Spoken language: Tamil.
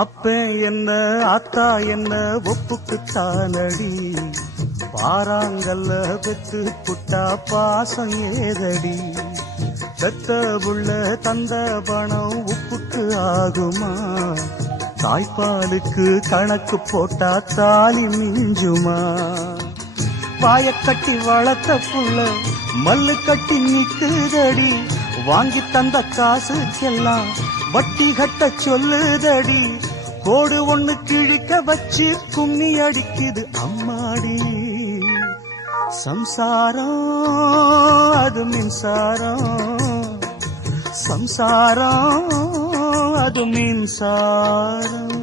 அப்ப என்ன ஆத்தா என்ன ஒப்புக்குத்தானடி, பாராங்கல்ல பெத்து புட்டா பாசம் ஏதடி, பெத்த புள்ள தந்த பணம் உப்புக்கு ஆகுமா, தாய்ப்பாலுக்கு கணக்கு போட்டா தாலி மிஞ்சுமா, வாயக்கட்டி வளர்த்த புள்ள மல்லு கட்டி நிக்குதடி, வாங்கி தந்த காசுக்கெல்லாம் வட்டி கட்ட சொல்லுதடி, கோடு ஒண்ணு கிழிக்க வச்சு கும்மி அடிக்குது அம்மாடி, சம்சாரம் அது மின்சாரம், சம்சாரம் அது மின்சாரம்.